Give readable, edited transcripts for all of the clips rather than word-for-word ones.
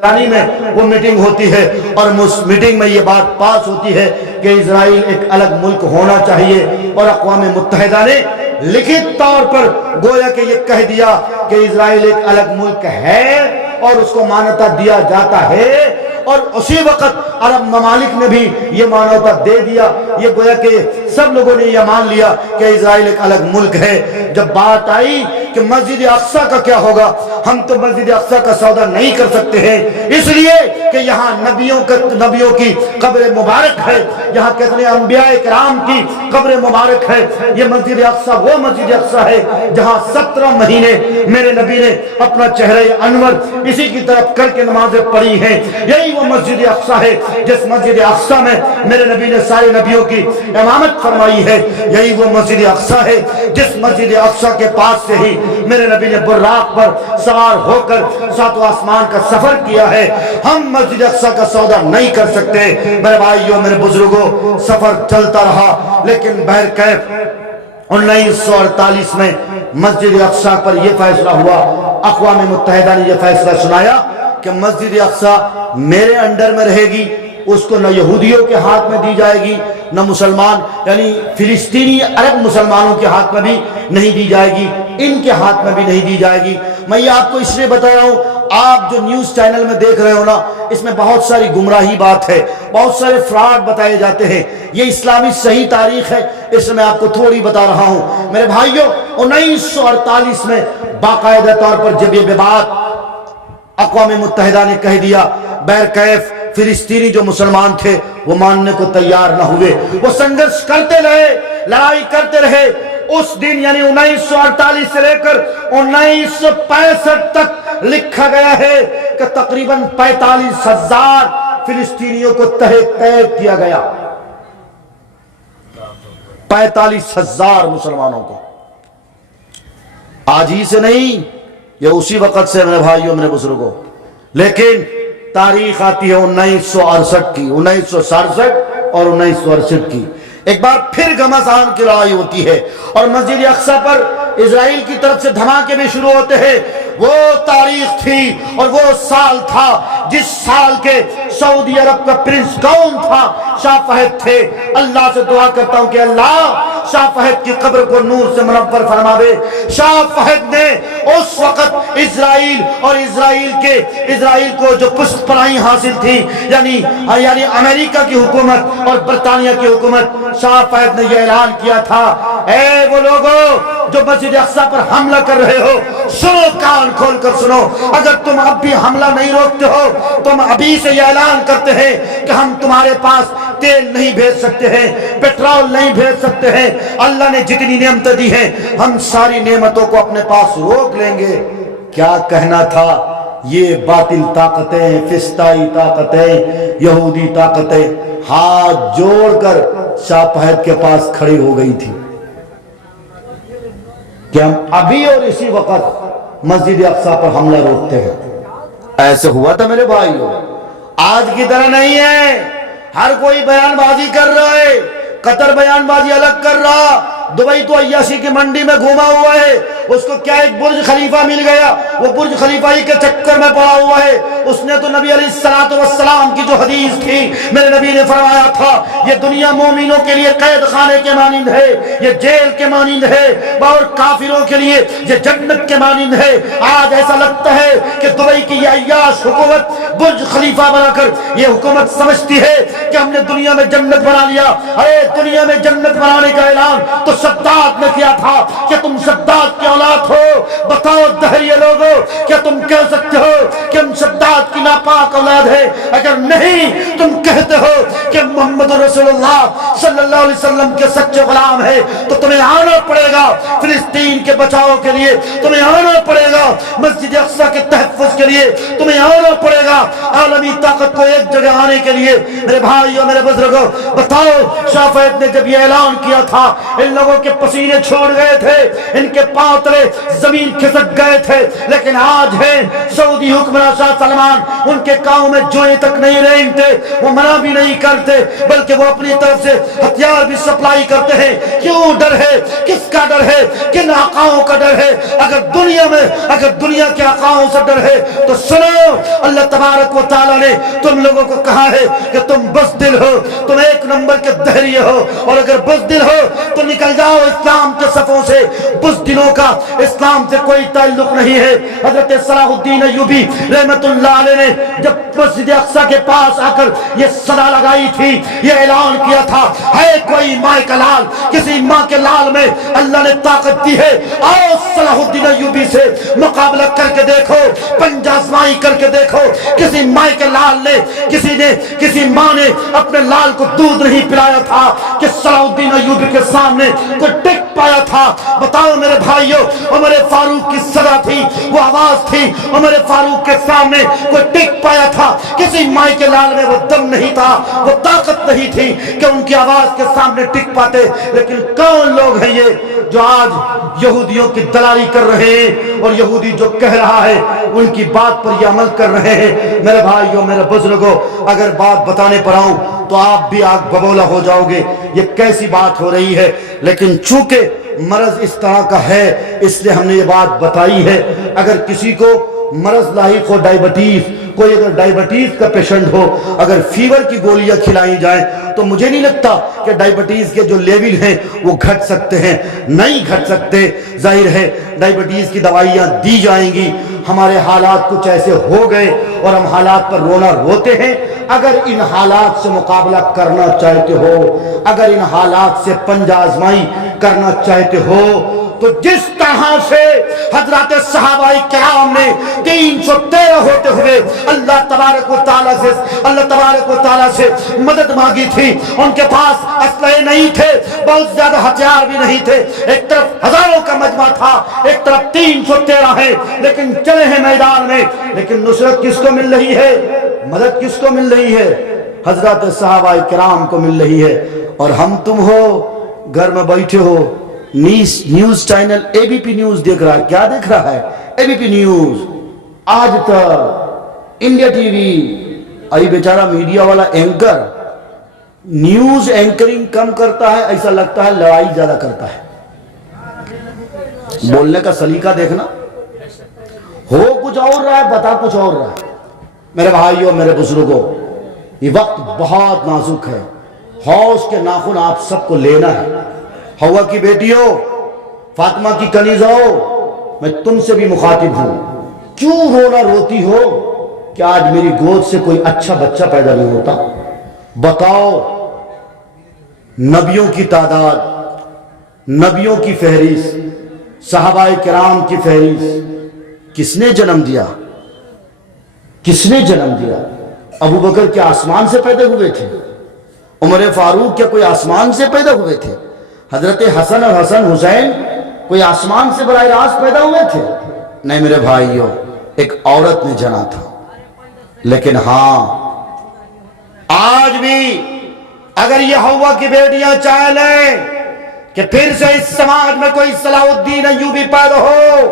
निगरानी में वो मीटिंग होती है और उस मीटिंग में ये बात पास होती है कि इजराइल एक अलग मुल्क होना चाहिए और अक़वाम मुत्तहिदा ने लिखित तौर पर गोया कि ये कह दिया कि इजराइल एक अलग मुल्क है और उसको मान्यता दिया जाता है। और उसी वक्त अरब ममालिक ने भी ये मान्यता दे दिया। ये गोया कि सब लोगों ने यह मान लिया कि इजराइल एक अलग मुल्क है। जब बात आई कि मस्जिद अक्सा का क्या होगा, हम तो मस्जिद अक्सा का सौदा नहीं कर सकते हैं, इसलिए कि यहाँ नबियों की कब्र मुबारक है, यहाँ कितने अंबिया इकराम की कब्र मुबारक है। ये मस्जिद अक्सा वो मस्जिद अक्सा है जहाँ 17 महीने मेरे नबी ने अपना चेहरे अनवर इसी की तरफ करके नमाजें पढ़ी हैं। यही वो मस्जिद अक्सा है जिस मस्जिद अक्सा में मेरे नबी ने सारे नबियों की इमामत फरमाई है। यही वो मस्जिद अक्सा है जिस मस्जिद अक्सा के पास से ही मेरे नबी ने बुर्राक पर सवार होकर सातों आसमान का सफर किया है। हम मस्जिद अक्सा का सौदा नहीं कर सकते। मेरे भाइयों, मेरे बुजुर्गों, सफर चलता रहा, लेकिन बहरकैफ 1948 में मस्जिद अक्सा पर यह फैसला हुआ, अक़वाम मुत्तहिदा ने यह फैसला सुनाया कि मस्जिद अक्सा मेरे अंडर में रहेगी, उसको न यहूदियों के हाथ में दी जाएगी, न मुसलमान यानी फिलिस्तीनी अरब मुसलमानों के हाथ में भी नहीं दी जाएगी, इनके हाथ में भी नहीं दी जाएगी। मैं ये आपको इसलिए बता रहा हूँ, आप जो न्यूज़ चैनल में देख रहे हो ना, इसमें बहुत सारी गुमराही बात है, बहुत सारे फ्रॉड बताए जाते हैं। ये इस्लामी सही तारीख है, इसमें मैं आपको थोड़ी बता रहा हूँ। मेरे भाइयों, 1948 में बाकायदा तौर पर जब ये विवाद अक़वाम मुत्तहिदा ने कह दिया, बहरकैफ फिलिस्तीनी जो मुसलमान थे वो मानने को तैयार न हुए, वो संघर्ष करते रहे, लड़ाई करते रहे। उस दिन यानी 1948 से लेकर 1965 तक लिखा गया है कि तकरीबन 45,000 फिलिस्तीनियों को तहत किया गया, 45,000 मुसलमानों को। आज ही से नहीं, ये उसी वक्त से मेरे भाइयों, मेरे बुजुर्गों। लेकिन तारीख आती है 1968 की, 1967 और 1968 की। एक बार फिर घमासान की लड़ाई होती है और मस्जिद अक्सा पर इजराइल की तरफ से धमाके भी शुरू होते हैं। वो तारीख थी और वो साल था जिस साल के सऊदी अरब का प्रिंस कौन था? शाह फहद थे। अल्लाह से दुआ करता हूं कि अल्लाह शाह फहद की कब्र को नूर से मुनव्वर फरमावे। शाह फहद ने उस वक्त इजराइल और इजराइल को जो पुष्ट पनाही हासिल थी, यानी अमेरिका की हुकूमत और बरतानिया की हुकूमत, शाह फहद ने यह ऐलान किया था, ऐ वो लोगों जो मस्जिद अक्सा पर हमला कर रहे हो, सुनो, कान खोल कर सुनो। अगर तुम अब भी हमला नहीं रोकते हो, तुम अभी से यह ऐलान करते हैं कि हम तुम्हारे पास तेल नहीं भेज सकते हैं, पेट्रोल नहीं भेज सकते हैं, अल्लाह ने जितनी नेमतें दी हैं हम सारी नेमतों को अपने पास रोक लेंगे। क्या कहना था? ये बातिल ताकतें, फिस्ताई ताकतें, यहूदी ताकतें हाथ जोड़कर शाह फहद के पास खड़ी हो गई थी कि हम अभी और इसी वक्त मस्जिद अक्सा पर हमला रोकते हैं। ऐसे हुआ था मेरे भाइयों, आज की तरह नहीं है। हर कोई बयानबाजी कर रहा है, कतर बयानबाजी अलग कर रहा। दुबई तो अय्याशी की मंडी में घूमा हुआ है, उसको क्या एक बुर्ज खलीफा मिल गया, वो बुर्ज खलीफा ही के चक्कर में पड़ा हुआ है। उसने तो नबी अलैहिस्सलातु वस्सलाम की जो हदीस थी, मेरे नबी ने फरमाया था, ये दुनिया मोमिनों के लिए कैद खाने के मानिंद है, ये जेल के मानिंद है, और काफिरों के लिए ये जन्नत के मानिंद है। आज ऐसा लगता है कि दुबई की ये अय्याश हुकूमत बुर्ज खलीफा बनाकर ये हुकूमत समझती है कि हमने दुनिया में जन्नत बना लिया। अरे दुनिया में जन्नत बनाने का ऐलान तो सद्दात ने किया था कि तुम सद्दात की औलाद हो। बताओ दहरिए लोगों, क्या तुम कह सकते हो कि हम सद्दात की नापाक औलाद है? अगर नहीं तुम कहते हो कि मोहम्मद रसूलुल्लाह सल्लल्लाहु अलैहि वसल्लम के सच्चे गुलाम है, तो तुम्हें आना पड़ेगा फिलिस्तीन के बचाव के लिए, तुम्हें आना पड़ेगा मस्जिद अक्सा के तहफ़्फ़ुज़ के लिए, तुम्हें आना पड़ेगा आलमी ताकत को एक जगह आने के लिए मेरे भाइयों मेरे बुजुर्गों बताओ शाफेत ने जब ये ऐलान किया था इन लोगों के पसीने छोड़ गए थे, इनके पांव तले जमीन खिसक गए थे, लेकिन आज है सऊदी हुक्मरान शाह सलमान, उनके कानों में जोए तक नहीं रेंगते, वो मना भी नहीं करते बल्कि वो अपनी तरफ से हथियार भी सप्लाई करते हैं। क्यों डर है? किसका डर है? किन आकाओं का डर है? अगर दुनिया के आकाओं से डर है तो सुनो, अल्लाह तबारक व तआला ने तुम लोगों को कहा है कि तुम बुज़दिल हो, तुम एक नंबर के दहरिए हो, और अगर बुज़दिल हो तो निकल जाओ इस्लाम के सफों से। बुज़दिलों का इस्लाम से कोई ताल्लुक नहीं है। हजरत सलाहुद्दीन अय्यूबी रहमतुल्लाह अलैह ने जब मस्जिद अक्सा के पास आकर ये सदा लगाई थी, ये ऐलान किया था, है कोई माँ का लाल, किसी माँ के लाल में अल्लाह ने ताकत दी है, आओ सलाहुद्दीन अय्यूबी से मुकाबला करके देखो, पंजाजमाई करके देखो। किसी माँ के लाल ने किसी माँ ने अपने लाल को दूध नहीं पिलाया था कि सलाहुद्दीन अय्यूबी के सामने कोई टिक पाया था? बताओ मेरे भाइयों, उमर फारूक की सदा थी, वो आवाज थी, उमर फारूक के सामने कोई टिक पाया था? किसी माई के लाल में वो दम नहीं था, वो ताकत नहीं थी कि उनकी आवाज के सामने टिक पाते। लेकिन कौन लोग हैं ये जो आज यहूदियों की दलाली कर रहे हैं और यहूदी जो कह रहा है उनकी बात पर ये अमल कर रहे हैं? मेरे भाइयों मेरे बुजुर्गों, अगर बात बताने पर आऊं तो आप भी आग बबूला हो जाओगे, ये कैसी बात हो रही है। लेकिन चूंकि मरज इस तरह का है इसलिए हमने ये बात बताई है। अगर किसी को मरज लाहिक हो, डायबिटीज, कोई अगर डायबिटीज का पेशेंट हो, अगर फीवर की गोलियां खिलाई जाएं तो मुझे नहीं लगता कि डायबिटीज के जो लेवल हैं वो घट सकते हैं, नहीं घट सकते। जाहिर है डायबिटीज की दवाइयां दी जाएंगी। हमारे हालात कुछ ऐसे हो गए और हम हालात पर रोना रोते हैं। अगर इन हालात से मुकाबला करना चाहते हो, अगर इन हालात से पंजा आजमाई करना चाहते हो, तो जिस तरह से हजरत सहाबाए किराम ने 313 होते हुए अल्लाह तबारक व तआला से मदद मांगी थी, उनके पास असलहे नहीं थे, बहुत ज्यादा हथियार भी नहीं थे, एक तरफ हजारों का मजमा था, एक तरफ 313 है, लेकिन चले हैं मैदान में। लेकिन नुसरत किसको मिल रही है? मदद किसको मिल रही है? हजरत सहाबाए किराम को मिल रही है। और हम तुम हो घर में बैठे हो, न्यूज चैनल एबीपी न्यूज देख रहा है। क्या देख रहा है? एबीपी न्यूज, आज तक, इंडिया टीवी। अभी बेचारा मीडिया वाला एंकर न्यूज एंकरिंग कम करता है, ऐसा लगता है लड़ाई ज्यादा करता है। बोलने का सलीका देखना, हो कुछ और रहा है, बता कुछ और रहा है। मेरे भाइयों मेरे बुजुर्गों, ये वक्त बहुत नाजुक है, हौस के नाखून आप सबको लेना है। हवा की बेटियों, फातिमा की कनीज़ों, मैं तुमसे भी मुखातिब हूं। क्यों रोना रोती हो कि आज मेरी गोद से कोई अच्छा बच्चा पैदा नहीं होता? बताओ, नबियों की तादाद, नबियों की फहरिस्त, सहाबाए किराम की फहरिस्त, किसने जन्म दिया? किसने जन्म दिया? अबू बकर क्या आसमान से पैदा हुए थे? उमर फारूक क्या कोई आसमान से पैदा हुए थे? हजरत हसन और हसन हुसैन कोई आसमान से बराह रास्त पैदा हुए थे? नहीं मेरे भाइयों, एक औरत ने जना था। लेकिन हां, आज भी अगर ये हवा की बेटियां चाह लें कि फिर से इस समाज में कोई सलाहुद्दीन अय्यूबी पैदा हो,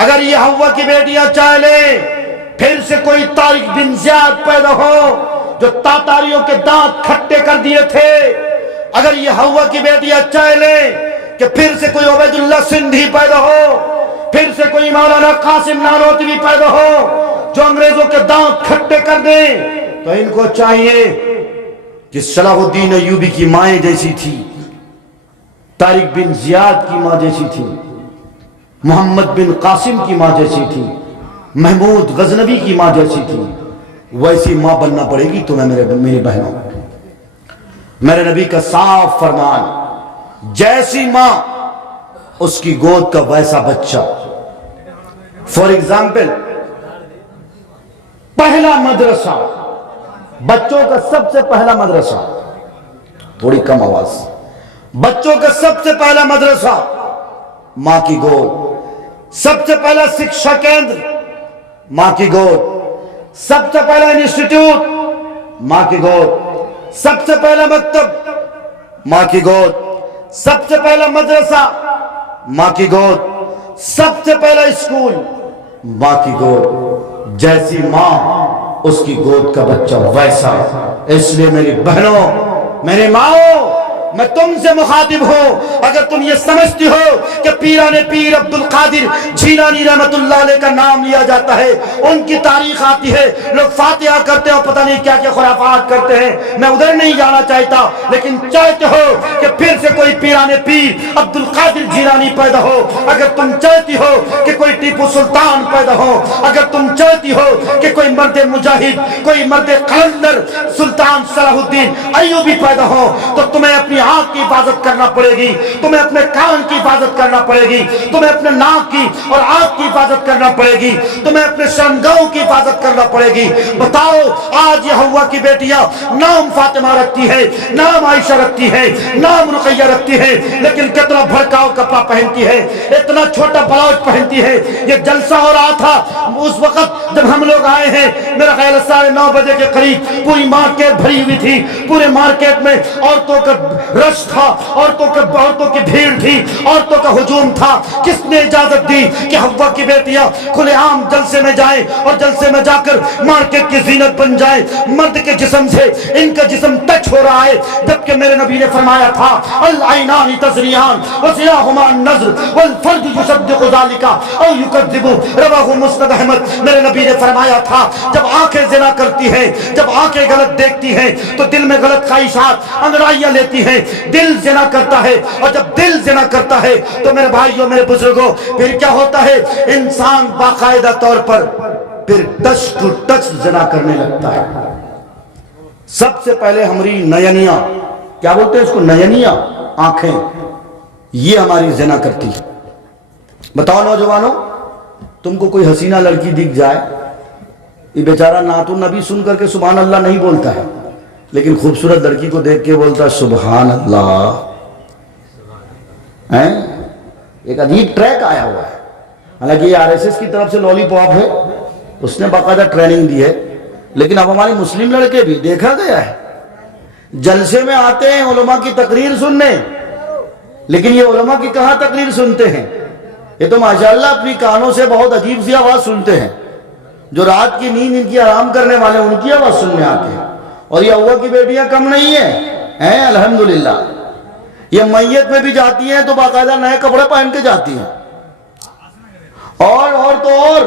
अगर ये हवा की बेटियां चाह लें फिर से कोई तारिक बिन ज़ियाद पैदा हो जो तातारियों के दांत खट्टे कर दिए थे, अगर ये हवा की बेटियां चाह लें कि फिर से कोई उबैदुल्लाह सिंधी पैदा हो, फिर से कोई मौलाना कासिम नानोतवी पैदा हो जो अंग्रेजों के दांत खट्टे कर दें, तो इनको चाहिए कि सलाहुद्दीन अय्यूबी की माएँ जैसी थी, तारिक बिन ज़ियाद की माँ जैसी थी, मोहम्मद बिन कासिम की माँ जैसी थी, महमूद गजनबी की माँ जैसी थी, वैसी माँ बनना पड़ेगी तुम्हें मेरी बहनों। मेरे नबी का साफ फरमान, जैसी माँ उसकी गोद का वैसा बच्चा। फॉर एग्जाम्पल, पहला मदरसा, बच्चों का सबसे पहला मदरसा, थोड़ी कम आवाज, बच्चों का सबसे पहला मदरसा मां की गोद, सबसे पहला शिक्षा केंद्र मां की गोद, سب سے پہلا انسٹیٹیوٹ ماں کی گود، سب سے پہلا مکتب ماں کی گود، سب سے پہلا مدرسہ ماں کی گود، سب سے پہلا اسکول ماں کی گود۔ جیسی ماں اس کی گود کا بچہ ویسا۔ اس لیے میری بہنوں، میری ماؤں، میں تم سے مخاطب ہوں، اگر تم یہ سمجھتی ہو کہ پیران پیر عبد القادر جیلانی رحمت اللہ علیہ کا نام لیا جاتا ہے، ان کی تاریخ آتی ہے، لوگ فاتحہ کرتے ہیں اور پتہ نہیں کیا کیا خرافات کرتے ہیں، میں ادھر نہیں جانا چاہتا، لیکن چاہتے ہو کہ پھر سے کوئی پیران پیر عبد القادر جیلانی پیدا ہو، اگر تم چاہتی ہو کہ کوئی ٹیپو سلطان پیدا ہو، اگر تم چاہتی ہو کہ کوئی مرد مجاہد، کوئی مرد قلندر سلطان صلاح الدین ایوبی پیدا ہو، تو تمہیں اپنی آنکھ کی حفاظت کرنا پڑے گی، تمہیں اپنے کان کی حفاظت کرنا پڑے گی، تمہیں اپنے ناک کی اور آنکھ کی حفاظت کرنا پڑے گی، تمہیں اپنے شرمگاہوں کی حفاظت کرنا پڑے گی۔ بتاؤ، آج یہ ہوا کی بیٹیاں نام فاطمہ رکھتی ہے، نام عائشہ رکھتی ہے، نام رقیہ رکھتی ہے، لیکن کتنا بھڑکاؤ کپڑا پہنتی ہے، اتنا چھوٹا بلاؤز پہنتی ہے۔ یہ جلسہ ہو رہا تھا اس وقت جب ہم لوگ آئے ہیں، میرا خیال 9:30 بجے کے قریب پوری مارکیٹ بھری ہوئی تھی، پورے مارکیٹ میں عورتوں کا رش تھا، عورتوں کی بھیڑ تھی، عورتوں کا ہجوم تھا۔ کس نے اجازت دی کہ حوا کی بیٹیاں کھلے عام جلسے میں جائیں اور جلسے میں جا کر مارکیٹ کی زینت بن جائیں؟ مرد کے جسم سے ان کا جسم ٹچ ہو رہا ہے، جبکہ میرے نبی نے فرمایا تھا العینان تزریان وسیاہما النظر والفرج یصدق ذلك او یکذب، رواہ مسند احمد۔ میرے نبی نے فرمایا تھا جب آنکھیں زنا کرتی ہیں، جب آنکھیں غلط دیکھتی ہیں تو دل میں غلط خواہشات انگڑائیاں لیتی ہیں، دل زنا کرتا ہے، اور جب دل زنا کرتا ہے تو میرے بھائیوں، میرے بزرگوں، پھر کیا ہوتا ہے؟ انسان باقاعدہ طور پر پھر ٹچ ٹو ٹچ زنا کرنے لگتا ہے۔ سب سے پہلے ہماری نینیاں، کیا بولتے ہیں اس کو، نینیاں، آنکھیں، یہ ہماری زنا کرتی ہے۔ بتاؤ نوجوانوں، تم کو کوئی حسینہ لڑکی دکھ جائے، یہ بیچارہ نعت النبی سن کر کے سبحان اللہ نہیں بولتا ہے، لیکن خوبصورت لڑکی کو دیکھ کے بولتا ہے سبحان اللہ۔ ایک عجیب ٹریک آیا ہوا ہے، حالانکہ یہ RSS کی طرف سے لالی پاپ ہے، اس نے باقاعدہ ٹریننگ دی ہے، لیکن اب ہمارے مسلم لڑکے بھی دیکھا گیا ہے جلسے میں آتے ہیں علماء کی تقریر سننے، لیکن یہ علماء کی کہاں تقریر سنتے ہیں؟ یہ تو ماشاءاللہ اپنی کانوں سے بہت عجیب سی آواز سنتے ہیں، جو رات کی نیند ان کی آرام کرنے والے ان کی آواز سننے آتے ہیں۔ اور یہ ہوا کی بیٹیاں کم نہیں ہیں، الحمدللہ، یہ میت میں بھی جاتی ہیں تو باقاعدہ نئے کپڑے پہن کے جاتی ہیں، اور تو اور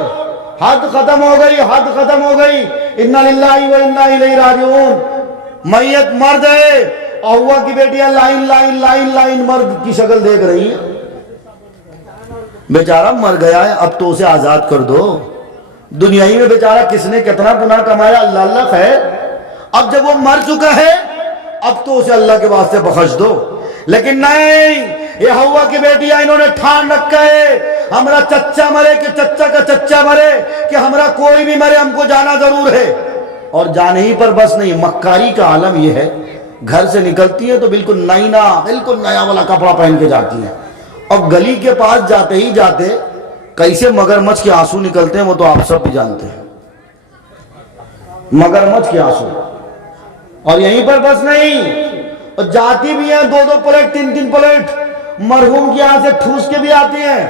حد ختم ہو گئی، حد ختم ہو گئی، انا للہ و انا الیہ راجعون۔ میت مر گئے اور ہوا کی بیٹیاں لائن لائن لائن لائن مرد کی شکل دیکھ رہی ہیں۔ بیچارہ مر گیا ہے، اب تو اسے آزاد کر دو۔ دنیا ہی میں بیچارہ کس نے کتنا گناہ کمایا، اللہ اللہ خیر، اب جب وہ مر چکا ہے اب تو اسے اللہ کے واسطے بخش دو۔ لیکن نہیں، یہ ہوا کی بیٹیاں انہوں نے ٹھان رکھا ہے ہمارا چچا مرے کہ چچا کا چچا مرے کہ ہمارا کوئی بھی مرے ہم کو جانا ضرور ہے۔ اور جانے ہی پر بس نہیں، مکاری کا عالم یہ ہے، گھر سے نکلتی ہے تو بالکل نیا والا کپڑا پہن کے جاتی ہے، اور گلی کے پاس جاتے ہی جاتے کیسے مگرمچھ کے آنسو نکلتے ہیں وہ تو آپ سب بھی جانتے ہیں، مگرمچھ کے آنسو۔ اور یہیں پر بس نہیں، اور جاتی بھی ہیں 2 پلیٹ 3 پلیٹ مرحوم کی یہاں سے ٹھوس کے بھی آتی ہیں،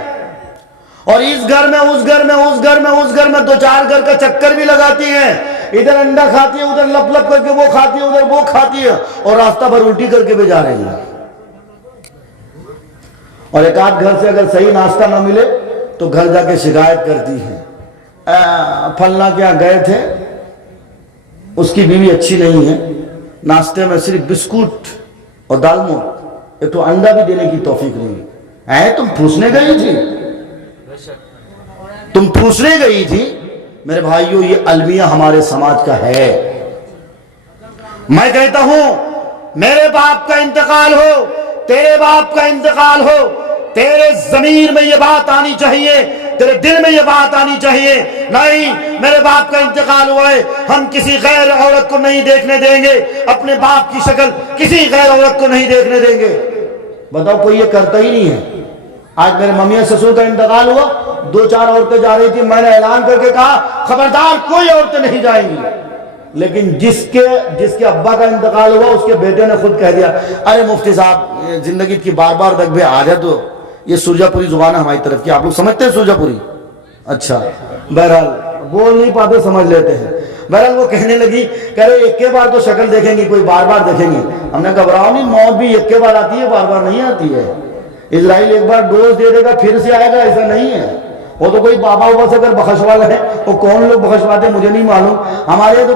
اور اس گھر میں اس گھر میں اس گھر میں اس گھر میں 2-4 گھر کا چکر بھی لگاتی ہیں، ادھر انڈا کھاتی ہے، ادھر لپ لپ کر کے وہ کھاتی ہے، ادھر وہ کھاتی ہے، اور راستہ بھر الٹی کر کے بھی جا رہی ہیں۔ اور ایک آدھ گھر سے اگر صحیح ناشتہ نہ ملے تو گھر جا کے شکایت کرتی ہیں، پھلنا کے یہاں گئے تھے، اس کی بیوی اچھی نہیں ہے، ناشتے میں صرف بسکٹ اور دال موٹ، ایک تو انڈا بھی دینے کی توفیق نہیں ہے۔ تم پوچھنے گئی تھی، تم پوچھنے گئی تھی؟ میرے بھائیوں، یہ المیہ ہمارے سماج کا ہے۔ میں کہتا ہوں، میرے باپ کا انتقال ہو، تیرے باپ کا انتقال ہو، تیرے ضمیر میں یہ بات آنی چاہیے، تیرے دل میں یہ بات آنی چاہیے، نہیں میرے باپ کا انتقال ہوا ہے، ہم کسی غیر عورت کو نہیں دیکھنے دیں گے، اپنے باپ کی شکل کسی غیر عورت کو نہیں دیکھنے دیں گے۔ بتاؤ، کوئی یہ کرتا ہی نہیں ہے۔ آج میرے ممیاں سسر کا انتقال ہوا، दो चार औरतें जा रही थी, मैंने ऐलान करके कहा खबरदार कोई औरतें नहीं जाएंगी। लेकिन जिसके अब्बा का इंतकाल हुआ उसके बेटे ने खुद कह दिया, अरे मुफ्ती साहब जिंदगी की बार बार रगबे आ जाए तो ये सुरजापुरी जुबान है हमारी तरफ की, आप लोग समझते हैं सुरजापुरी? अच्छा, बहरहाल बोल नहीं पाते, समझ लेते हैं। बहरहाल वो कहने लगी, कह रहे एक के बार तो शक्ल देखेंगी, कोई बार बार देखेंगी। हमने घबराओ नहीं, मौत भी एक के बार आती है, बार बार नहीं आती है। इजराइल एक बार डोज दे देगा फिर से आएगा, ऐसा नहीं है। वो तो कोई बाबा उबा से अगर बख्शवा है, वो कौन लोग बख्शवाते मुझे नहीं मालूम, हमारे तो